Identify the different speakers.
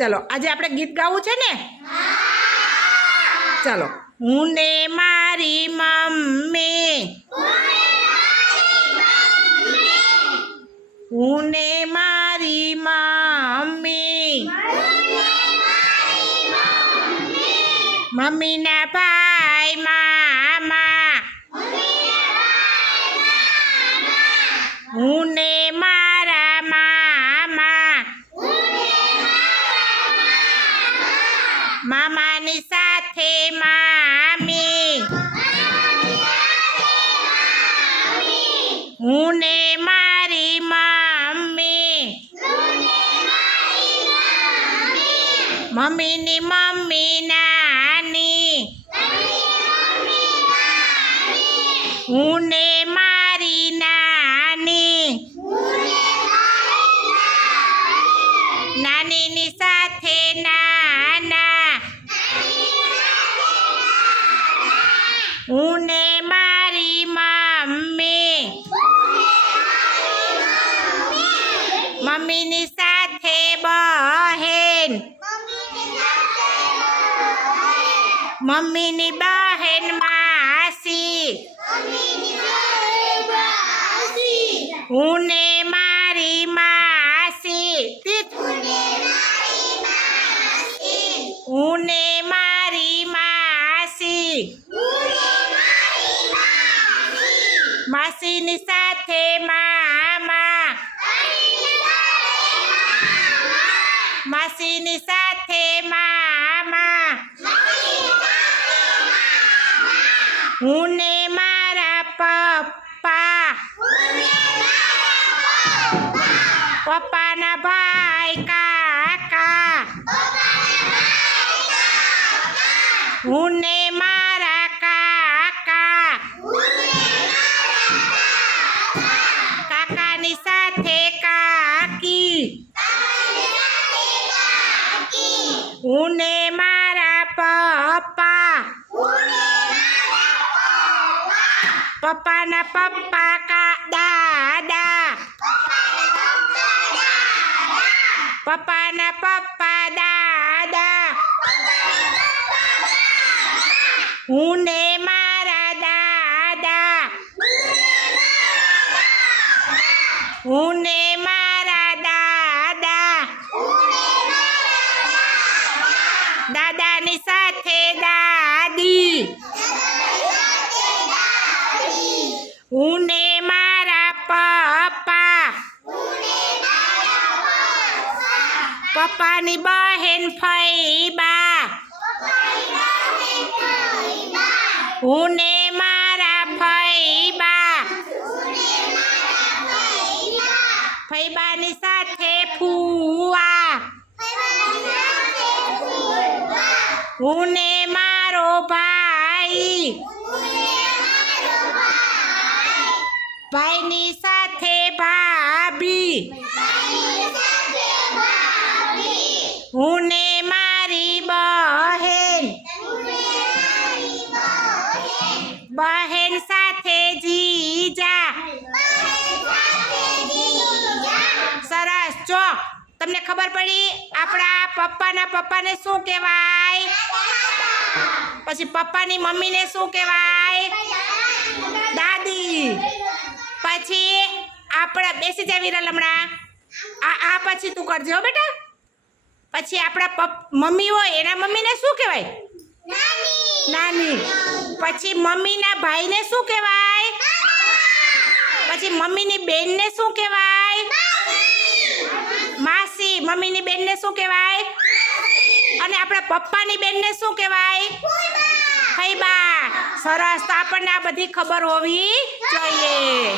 Speaker 1: ચલો આજે આપણે ગીત ગાવું છે ને? ચલો. હું ને મારી મમ્મી. હું ને મારી મમ્મી. મમ્મીના ભાઈ મામા મામાની સાથે મામી. હું ને મારી મમ્મી મમ્મીની મમ્મી નાની. હું ને મારી નાની. નાનીની સાથે નાના હું ને મારી મમ્મી મમ્મીની સાથે બહેન મમ્મીની બહેન માસી હું ને માસીની સાથે મામા. માસીની સાથે મામા. હું ને મારા પપ્પા. પપ્પાના ભાઈ કાકા. હું ને મારા પપ્પાના પપ્પા કા દાદા. પપ્પાના પપ્પા દાદા. હું ને મારા દાદા. હું ને ป้าปานิบ่เห็นไฟบาอุเนมาดาไฟบาไฟบานิซาเทพูวาอุเนมาโรบายไปนิซาเทบาบี હું ને મારી બહેન. બહેન સાથે જીજા સરસ. જો, તમને ખબર પડી, આપણા પપ્પાના પપ્પાને શું કહેવાય? પછી પપ્પાની મમ્મીને શું કહેવાય? દાદી. પછી આપણા, બેસી જાય વિરલ હમણાં. આ પછી તું કરજે હો બેટા. પછી આપણા પપ, મમ્મી હોય, એના મમ્મીને શું કહેવાય? નાની. પછી મમ્મીના ભાઈને શું કહેવાય? પછી મમ્મીની બેનને શું કહેવાય? માસી. મમ્મીની બેનને શું કહેવાય? અને આપણા પપ્પાની બેનને શું કહેવાય? ખૈબા સરસ. તો આપણને આ બધી ખબર હોવી જોઈએ.